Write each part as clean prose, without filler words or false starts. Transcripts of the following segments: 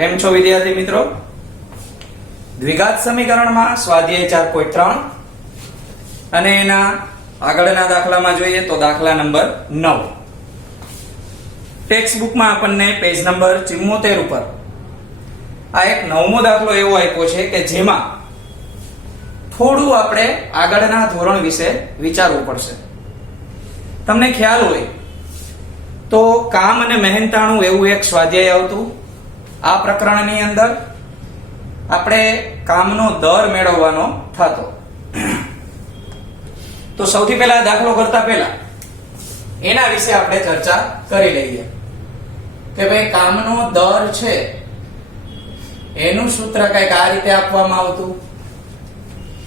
કેમ છો વિદ્યાર્થી મિત્રો? દ્વિઘાત સમીકરણમાં સ્વાધ્યાય 4.3 અને એના આગળના દાખલામાં જોઈએ તો દાખલા નંબર 9. ટેક્સ્ટ બુકમાં આપણને પેજ નંબર 74 ઉપર આ એક નવમો દાખલો એવો આપ્યો છે કે જેમાં થોડું આપણે આગળના ધોરણ વિશે વિચારવું પડશે. તમને ખ્યાલ હોય તો કામ અને મહેનતાણું એવું એક સ્વાધ્યાય આવતું. આ પ્રકરણની અંદર આપણે કામનો દર મેળવવાનો થતો. તો સૌથી પહેલા દાખલો કરતા પહેલા એના વિશે આપણે ચર્ચા કરી લઈએ કે ભાઈ કામનો દર છે એનું સૂત્ર કંઈક આ રીતે આપવામાં આવતું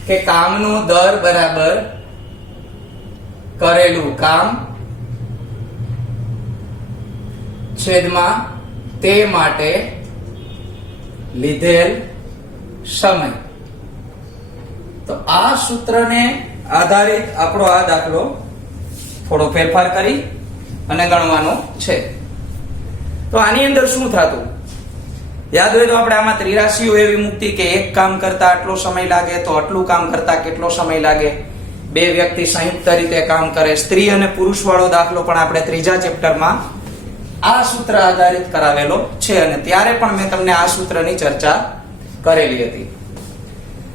કે કામનો દર બરાબર કરેલું કામ છેદમાં તે માટે લીધેલ સમય. તો આ સૂત્રને આધારિત આપણો આ દાખલો થોડો ફેરફાર કરી અને ગણવાનો છે. તો આની અંદર શું થતું? યાદ હોય તો આપણે આમાં ત્રિરાશીઓ એવી મૂકતી કે એક કામ કરતા આટલો સમય લાગે તો આટલું કામ કરતા કેટલો સમય લાગે. બે વ્યક્તિ સંયુક્ત રીતે કામ કરે. સ્ત્રી અને પુરુષ વાળો દાખલો પણ આપણે ત્રીજા ચેપ્ટરમાં આ સૂત્ર આધારિત કરાવેલો છે અને ત્યારે પણ મેં તમને આ સૂત્રની ચર્ચા કરેલી હતી.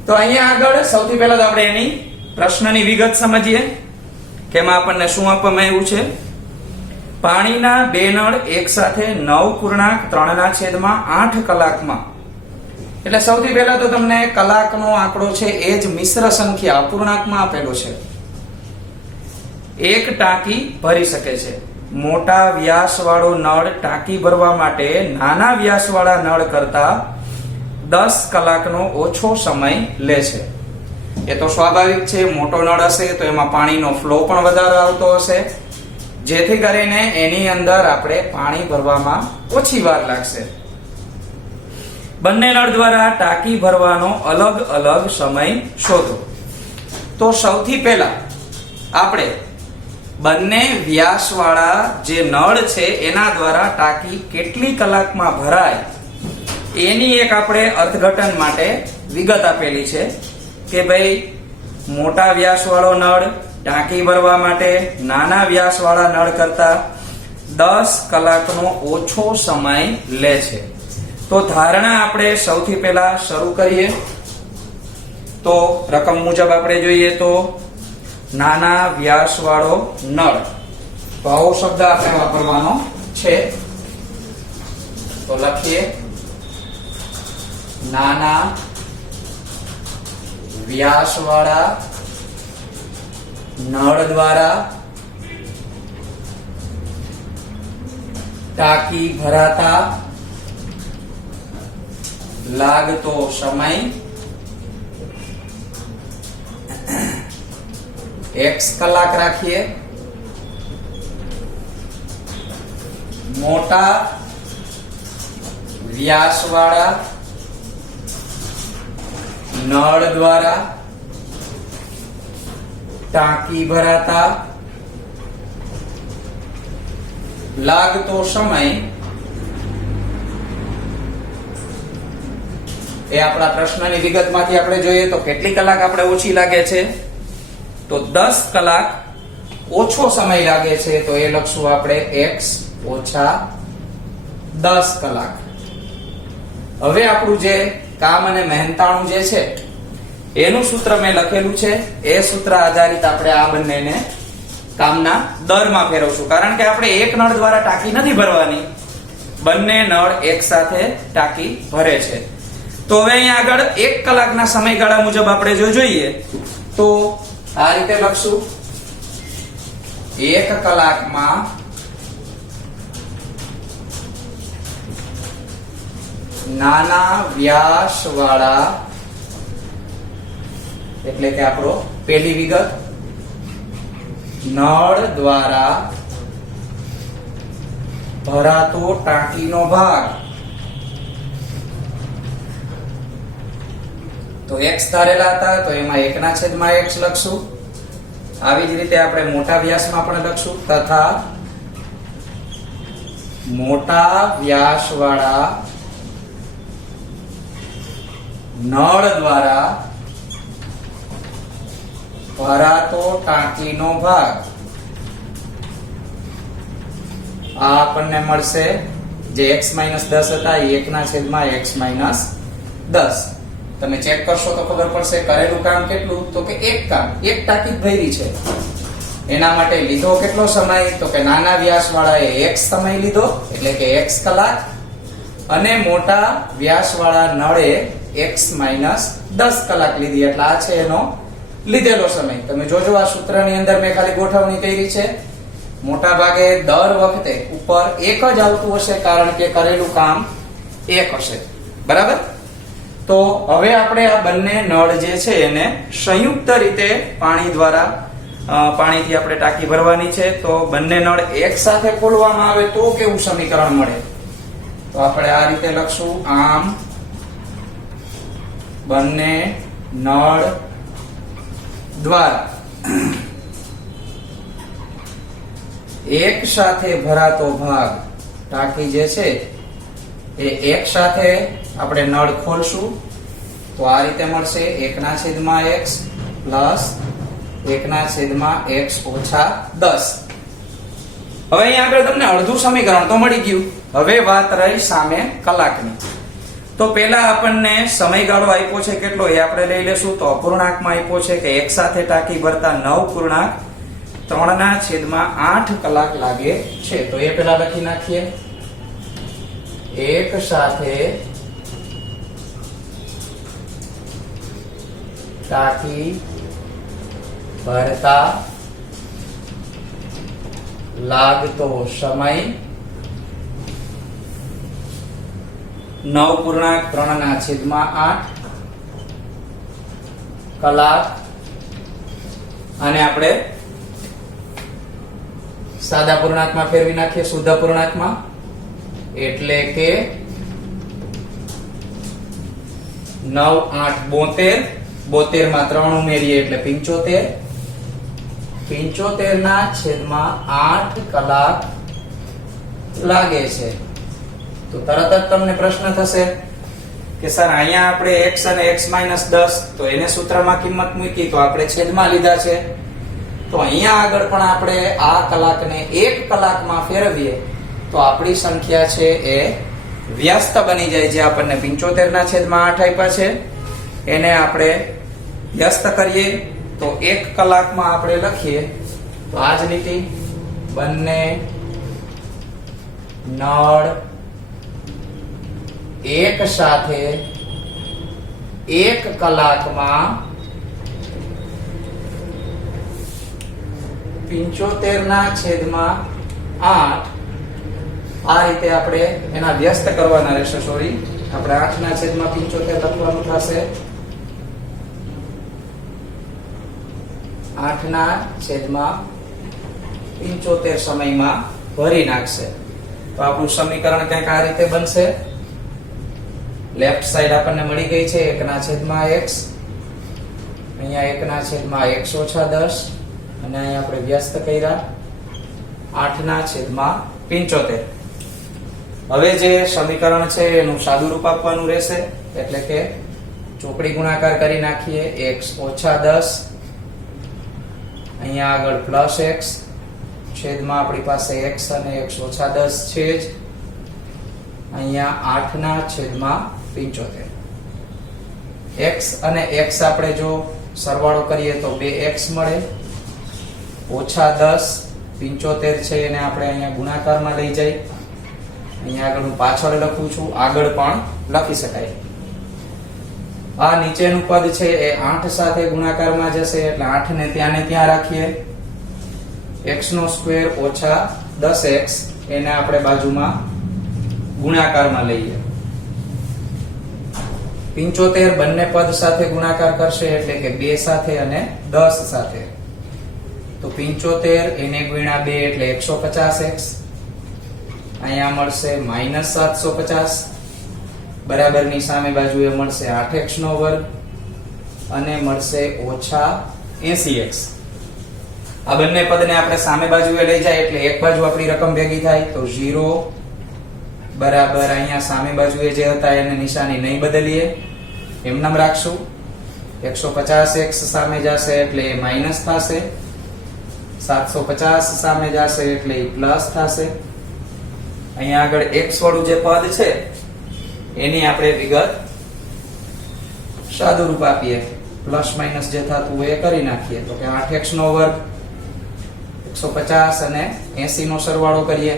તો અહીંયા આગળ સૌથી પહેલા તો આપણે એની પ્રશ્નની વિગત સમજીએ કે એમાં આપણને શું આપવામાં આવ્યું છે. પાણીના બે નળ એક સાથે 9.3/8 કલાકમાં, એટલે સૌથી પહેલા તો તમને કલાકનો આંકડો છે એ જ મિશ્ર સંખ્યા અપૂર્ણાંકમાં આપેલો છે. એક ટાંકી ભરી શકે છે. મોટા વ્યાસ વાળો નળ ટાંકી ભરવા માટે નાના વ્યાસ વાળા નળ કરતા 10 કલાકનો ઓછો સમય લે છે. એ તો સ્વાભાવિક છે. મોટો નળ હશે તો એમાં પાણીનો ફ્લો પણ વધારે આવતો હશે, જેથી કરીને એની અંદર આપણે પાણી ભરવામાં ઓછી વાર લાગશે. બંને નળ દ્વારા ટાંકી ભરવાનો અલગ અલગ સમય શોધો. તો સૌથી પહેલા આપણે બંને વ્યાસવાળા જે નળ છે એના દ્વારા ટાંકી કેટલી કલાકમાં ભરાય એની એક આપણે અર્થઘટન માટે વિગત આપેલી છે કે ભાઈ મોટા વ્યાસવાળો નળ ટાંકી ભરવા માટે નાના વ્યાસવાળા નળ કરતા 10 કલાકનો ઓછો સમય લે છે. તો ધારણા આપણે સૌથી પહેલા શરૂ કરીએ. તો રકમ મુજબ આપણે જોઈએ તો નાના વ્યાસવાળો નળ, તો આવો શબ્દ આપણે વાપરવાનો છે. તો લખીએ નાના વ્યાસવાળા નળ દ્વારા ટાંકી ભરાતા લાગતો સમય x કલાક રાખીએ. મોટા વ્યાસવાળા નળ દ્વારા ટાંકી ભરાતા લાગતો સમય એ આપણા પ્રશ્નની વિગતમાંથી આપણે જોઈએ તો કેટલી કલાક આપણે ઓછી લાગે છે? તો 10 કલાક ઓછો સમય લાગે છે. તો એ લખશું આપણે x ઓછા 10 કલાક. હવે આપણું જે કામ અને મહેનતાણું જે છે એનું સૂત્ર મેં લખેલું છે. એ સૂત્ર આધારિત આપણે આ બંનેને કામના દરમાં ફેરવશું, કારણ કે આપણે એક નળ દ્વારા ટાંકી નથી ભરવાની, બંને નળ એક સાથે ટાંકી ભરે છે. તો હવે અહીંયા આગળ 1 કલાકના સમયગાળા મુજબ આપણે જો જોઈએ તો આ રીતે લખશું. 1 કલાકમાં નાના વ્યાસ વાળા, એટલે કે આપણો પહેલી વિગત, નળ દ્વારા ભરાતો ટાંકીનો ભાગ. તો x ધારેલા હતા તો એમાં 1/x લખશું. આવી જ રીતે આપણે મોટા વ્યાસમાં પણ લખશું તથા મોટા વ્યાસવાળા નળ દ્વારા ભરાતો ટાંકીનો ભાગ આ આપણને મળશે જે x - 10 હતા એ 1/x-10. તમે ચેક કરશો તો ખબર પડશે કરેલું કામ કેટલું, તો કે એક કામ, એક ટાંકી જ ભરી છે. એના માટે લીધો કેટલો સમય, તો કે નાના વ્યાસ વાળાએ x સમય લીધો એટલે કે x કલાક, અને મોટા વ્યાસ વાળા નળે x - 10 કલાક લીધી એટલે આ છે એનો લીધેલો સમય. તમે જોજો આ સૂત્રની અંદર મેં ખાલી ગોઠવણી કરી છે. મોટા ભાગે દર વખતે ઉપર એક જ આવતું હશે કારણ કે કરેલું કામ એક હશે. બરાબર? તો હવે આપણે આ બંને નળ જે છે એને સંયુક્ત રીતે પાણી દ્વારા પાણીથી આપણે ટાંકી ભરવાની છે. તો બંને નળ એક સાથે ખોલવામાં આવે તો કેવું સમીકરણ મળે, તો આપણે આ રીતે લખશું, આમ બંને નળ દ્વારા એક સાથે ભરાતો ભાગ, ટાંકી જે છે એ એક સાથે આપણે નળ ખોલશું તો આ રીતે મળશે 1/x પ્લસ 1/x ઓછા 10. હવે અહીંયા આગળ તમને અડધું સમીકરણ તો મળી ગયું. હવે વાત રહી સામે કલાકની. તો પહેલા આપણને સમયગાળો આપ્યો છે કેટલો એ આપણે લઈ લેશું. તો અપૂર્ણાંકમાં આપ્યો છે કે એક સાથે ટાંકી ભરતા 9.3/8 કલાક લાગે છે. તો એ પહેલા લખી નાખીએ. એક સાથે ટાંકી ભરતા લાગતો સમય 9.3/8 કલાક. અને આપણે સાદા પૂર્ણાંકમાં ફેરવી નાખીએ, શુદ્ધ પૂર્ણાંકમાં, એટલે કે 9 8 72, 72 માં 3 ઉમેરીએ એટલે 75, 75/8 કલાક લાગે છે. તો તરત જ તમને પ્રશ્ન થશે કે સર અહીંયા આપણે x અને x - 10 તો એને સૂત્રમાં કિંમત મૂકી તો આપણે છેદમાં લીધા છે. તો અહીંયા આગળ પણ આપણે આ કલાકને 1 કલાકમાં ફેરવીએ તો આપણી સંખ્યા છે એ વ્યસ્ત બની જાય. જે આપણને 75/8 આપ્યા છે એને આપણે વ્યસ્ત કરીએ તો 1 કલાકમાં આપણે લખીએ તો આ જ લીટી, બંને નળ એક સાથે 1 કલાકમાં 75/8 આ રીતે આપણે એના વ્યસ્ત કરવાના રહેશે. સોરી, આપણે 8/75 લખવાનું થશે. 8/75 સમયમાં ભરી નાખશે. તો આપણું સમીકરણ કંઈક આ રીતે બનશે. લેફ્ટ સાઈડ આપણને મળી ગઈ છે 1/x, અહીંયા 1/x ઓછા 10, અને અહીંયા આપણે વ્યસ્ત કર્યા 8/75. હવે જે સમીકરણ છે એનું સાદું રૂપ આપવાનું રહેશે એટલે કે ચોકડી ગુણાકાર કરી નાખીએ. x ઓછા 10, અહીંયા આગળ પ્લસ x, છેદમાં આપણી પાસે x અને x ઓછા 10 છે જ, અહીંયા 8/75. x અને x આપણે જો સરવાળો કરીએ તો 2x મળે, ઓછા 10, 75 છે એને આપણે અહીંયા ગુણાકારમાં લઈ જઈ. અહીંયા આગળ હું પાછળ લખું છું, આગળ પણ લખી શકાય. આ નીચેનું પદ છે એ 8 સાથે ગુણાકારમાં જશે એટલે 8 ને ત્યાં રાખીએ. x નો સ્ક્વેર ઓછા 10x એને આપણે બાજુમાં ગુણાકારમાં લઈએ. 75 બંને પદ સાથે ગુણાકાર કરશે એટલે કે 2 સાથે અને 10 સાથે. તો 75 એને ગુણ્યા 2 એટલે 150x, અહીંયા મળશે -750, બરાબરની સામે બાજુએ મળશે 8x નો વર્ગ અને મળશે ઓછા 80x. આ બંને પદને આપણે સામે બાજુએ લઈ જાય એટલે એક બાજુ આપણી રકમ ભેગી થાય તો 0 બરાબર અહીંયા સામે બાજુએ જે હતા એને નિશાની નહીં બદલીએ એમ નામ રાખશું. 150 x સામે જશે એટલે એ માઇનસ થશે. 750 સામે જશે એટલે એ પ્લસ થશે. અહીંયા આગળ x વાળું જે પદ છે એની આપણે વિગત સાદું રૂપ આપીએ. પ્લસ માઇનસ જે થતું હોય એ કરી નાખીએ. તો કે 8x નો વર્ગ 150 અને 80 નો સરવાળો કરીએ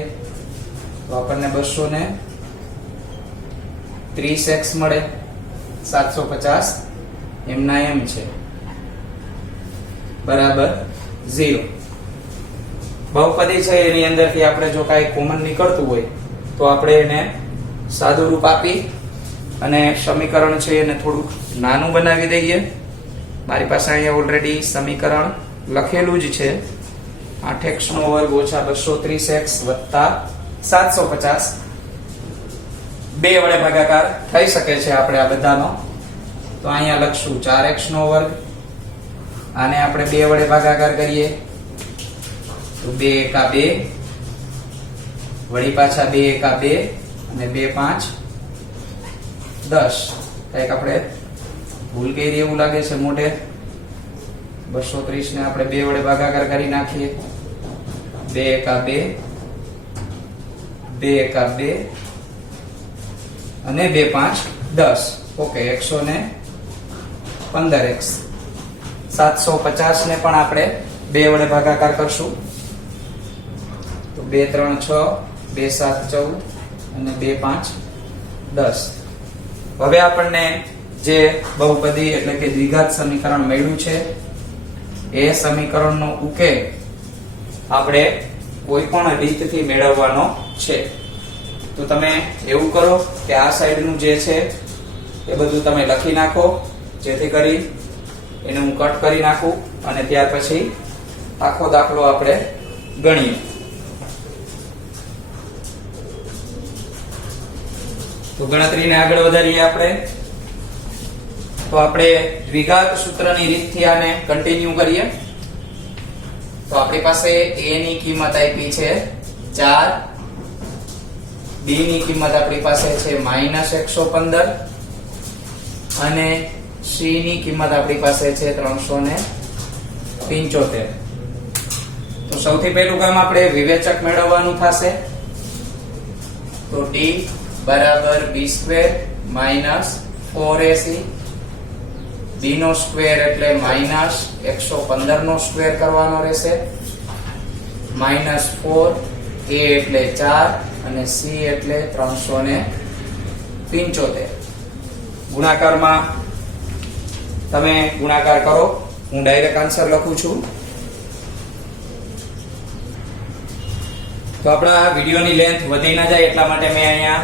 તો આપણને 230x મળે. 750 એમના એમ છે બરાબર 0. બહુપદી છે એની અંદરથી આપણે જો કાંઈ કોમન નીકળતું હોય તો આપણે એને સાદું રૂપ આપી અને સમીકરણ છે એને થોડુંક નાનું બનાવી દઈએ. મારી પાસે અહીંયા ઓલરેડી સમીકરણ લખેલું જ છે. 8x નો વર્ગ ઓછા 230x વત્તા 750 બે વડે ભાગાકાર થઈ શકે છે આપણે આ બધાનો. તો અહીંયા લખશું 4x નો વર્ગ. આને આપણે બે વડે ભાગાકાર કરીએ તો 2 એકા 2 વળી પાછા 2 એકા 2 અને 2 5 10. કંઈક આપણે ભૂલ કરી એવું લાગે છે મોઢે. 230 ને આપણે બે વડે ભાગાકાર કરી નાખીએ. 2 એકા 2 2 એકા 2 અને 2 5 10. Okay 115x. 750 ને પણ આપણે બે વડે ભાગાકાર કરશું તો 2 3 6 2 7 14 અને 2 5 10. હવે આપણને જે બહુપદી એટલે કે દ્વિઘાત સમીકરણ મળ્યું છે એ સમીકરણનો ઉકેલ આપણે કોઈ પણ રીતથી મેળવવાનો છે. તો તમે એવું કરો કે આ સાઈડનું જે છે એ બધું તમે લખી નાખો જેથી કરી એને હું કટ કરી નાખું અને ત્યાર પછી આખો દાખલો આપણે ગણીએ. તો ગણતરીને આગળ વધારીએ આપણે. તો આપણે દ્વિઘાત સૂત્રની રીતથી આને કન્ટિન્યુ કરીએ. તો આપણી પાસે a ની કિંમત આપી છે 4, b ની કિંમત આપણી પાસે છે -115 અને c ની કિંમત આપણી પાસે છે 375. તો સૌથી પહેલું કામ આપણે વિવેચક મેળવવાનું થશે. તો t બરાબર b² -4ac. b નો સ્ક્વેર એટલે -115 નો સ્ક્વેર કરવાનો રહેશે. -4 a એટલે 4 અને c એટલે 375. ગુણાકારમાં તમે ગુણાકાર કરો. હું ડાયરેક્ટ આન્સર લખું છું. તો આપણા વિડિયોની લેન્થ વધી ના જાય એટલા માટે મેં અહીંયા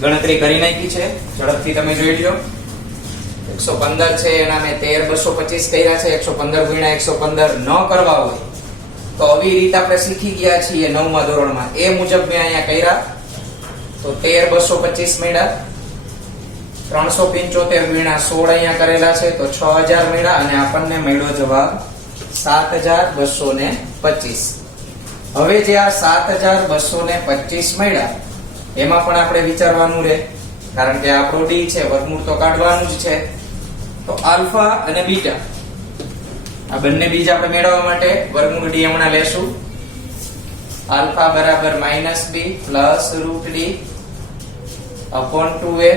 ગણતરી કરી નાખી છે. ઝડપથી તમે જોઈ લો. 115 છે એના મેં 13225 કર્યા છે. 115 ગુણ્યા 115 ન કરવા હોય તો આવી રીતે આપણે શીખી ગયા છીએ 9મા ધોરણમાં. એ મુજબ મેં અહીંયા કર્યા તો 13225 મળ્યા. 375 ગુણ્યા 16 અહીંયા કરેલા છે તો 6000 મળ્યા અને આપણને મળ્યો જવાબ 7225. હવે જે આ 7225 મળ્યા એમાં પણ આપણે વિચારવાનું રહે કારણ કે આપણો d છે વર્ગમૂળ તો કાઢવાનું જ છે. તો આલ્ફા અને બીટા આ બંને બીજ આપણે મેળવવા માટે વર્ગમૂળ d હમણાં લેશું. આલ્ફા બરાબર -b +√d upon 2a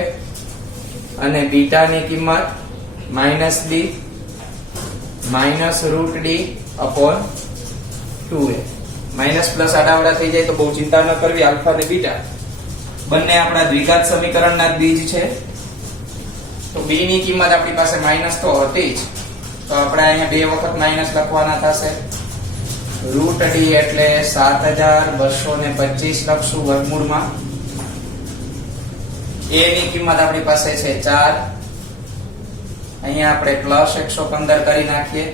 અને બીટા ની કિંમત -b -√d upon 2a. Minus plus આડાવડા થઈ જાય તો બહુ ચિંતા ન કરવી. આલ્ફા અને બીટા બંને આપણા દ્વિઘાત સમીકરણના જ બીજ છે. તો b ની કિંમત આપણી પાસે માઈનસ તો હતી જ તો આપણે અહીંયા બે વખત માઈનસ લખવાના થશે. √d એટલે 7225 લખશું વર્ગમૂળમાં. a ની કિંમત આપણી પાસે છે 4. અહીંયા આપણે +115 કરી નાખીએ.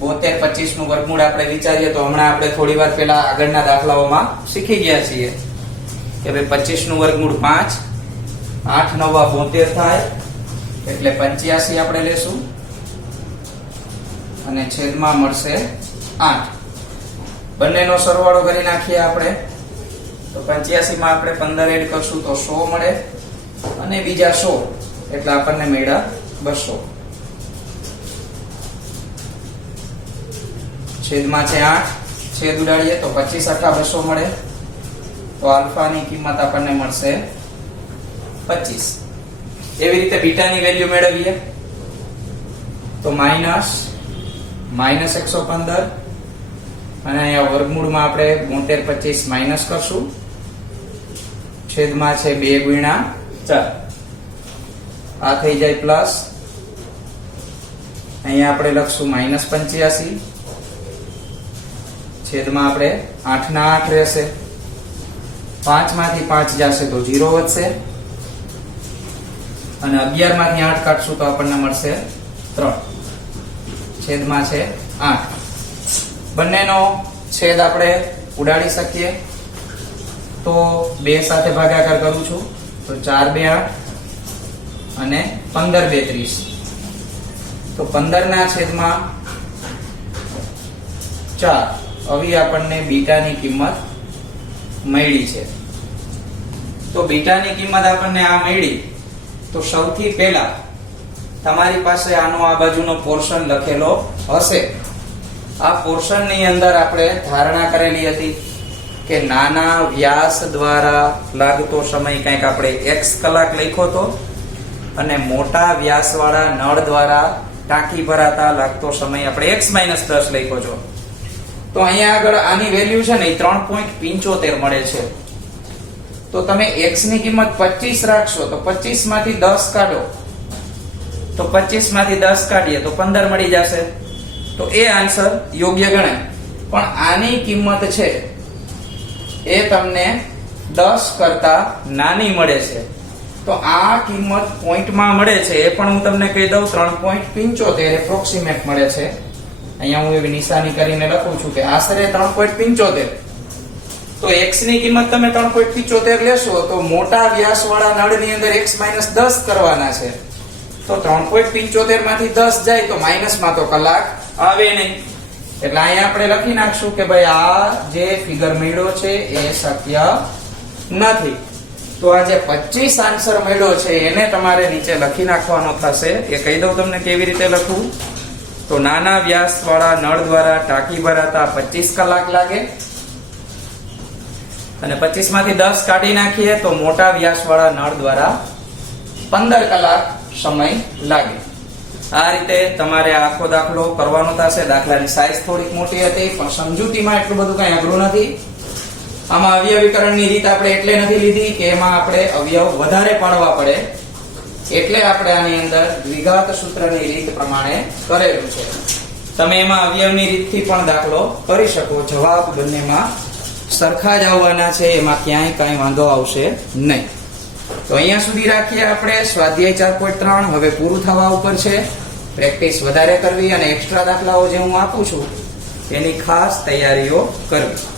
7225 નું વર્ગમૂળ આપણે વિચારીએ તો હમણાં આપણે થોડી વાર પહેલા આગળના દાખલાઓમાં શીખી ગયા છીએ કે ભાઈ 25 નું વર્ગમૂળ 5, 8 9 72 થાય એટલે 85 આપણે લેશું અને છેદમાં મળશે 8. બંનેનો સરવાળો કરી નાખીએ આપણે તો 85 માં આપણે 15 એડ કરશું તો 100 મળે અને બીજા 100 એટલે આપણને મળ્યા 200 છેદમાં છે 8 છેદ ઉડાડીએ તો 25 × 200 મળે તો આલ્ફા ની કિંમત આપણને મળશે 25 એવી રીતે બીટા ની વેલ્યુ મેળવીએ તો માઈનસ 115 અને અહીંયા વર્ગમૂળમાં આપણે 72 25 માઈનસ કરશું છેદમાં છે 2 × 4 આ થઈ જાય પ્લસ અહીંયા આપણે લખશું -85 છેદમાં આપણે 8 ના 8 રહેશે 5 માંથી 5 જશે તો 0 વધશે અને 11 માંથી 8 કાઢશું તો આપણને મળશે 3 છેદમાં છે 8 બંનેનો છેદ આપણે ઉડાડી શકીએ તો 2 સાથે ભાગાકાર કરું છું તો 4 2 8 અને 15 2 30 તો 15 ના છેદમાં 4 હવે આપણને બીટાની કિંમત મળી છે તો બીટાની કિંમત આપણને આ મળી તો સૌથી પહેલા તમારી પાસે આનો આ બાજુનો પોર્શન લખેલો હશે આ પોર્શન ની અંદર આપણે ધારણા કરેલી હતી કે નાના વ્યાસ દ્વારા લાગતો સમય કંઈક આપણે x કલાક લખ્યો તો અને મોટા વ્યાસ વાળા નળ દ્વારા ટાંકી ભરાતા લાગતો સમય આપણે x - 10 લખ્યો છો તો અહીંયા આગળ આની વેલ્યુ છે ને 3.75 મળે છે તો તમે x ની કિંમત 25 રાખશો તો 25 માંથી 10 કાઢો તો 25 માંથી 10 કાઢીએ તો 15 મળી જશે તો એ આન્સર યોગ્ય ગણાય પણ આની કિંમત છે એ તમને 10 કરતા નાની મળે છે તો આ કિંમત પોઈન્ટમાં મળે છે એ પણ હું તમને કહી દઉં 3.75 એપ્રોક્સિમેટ મળે છે અહીંયા હું એવી નિશાની કરીને લખું છું કે આશરે 3.75 તો x ની કિંમત તમે 3.75 લેશો તો મોટા વ્યાસ વાળા નળની અંદર x - 10 કરવાના છે તો 3.75 માંથી 10 જાય તો માઈનસમાં તો કલાક આવે નહીં એટલે અહીંયા આપણે લખી નાખશું કે ભાઈ આ જે ફિગર મળ્યો છે એ શક્ય નથી તો આ જે 25 આન્સર મળ્યો છે એને તમારે નીચે લખી નાખવાનો થશે એ કહી દઉં તમને કેવી રીતે લખવું તો નાના વ્યાસ વાળા નળ દ્વારા ટાંકી ભરાતા 25 કલાક લાગે અને 25 માંથી 10 કાઢી નાખીએ તો મોટા વ્યાસ વાળા નળ દ્વારા 15 કલાક સમય લાગે આ રીતે તમારે આખો દાખલો કરવાનો થશે દાખલાની સાઈઝ થોડીક મોટી હતી પણ સમજૂતીમાં એટલું બધું કઈ અઘરું નથી આમાં અવયવીકરણની રીત આપણે એટલે નથી લીધી કે એમાં આપણે અવયવ વધારે પાડવા પડે એટલે આપણે આની અંદર દ્વિઘાત સૂત્રની રીત પ્રમાણે કરેલું છે તમે એમાં અવયવની રીતથી પણ દાખલો કરી શકો જવાબ બંનેમાં સરખા જ આવવાના છે એમાં ક્યાંય કાંઈ વાંધો આવશે નહીં તો અહીંયા સુધી રાખીએ આપણે સ્વાધ્યાય 4.3 હવે પૂરું થવા ઉપર છે પ્રેક્ટિસ વધારે કરવી અને એક્સ્ટ્રા દાખલાઓ જે હું આપું છું એની ખાસ તૈયારીઓ કરવી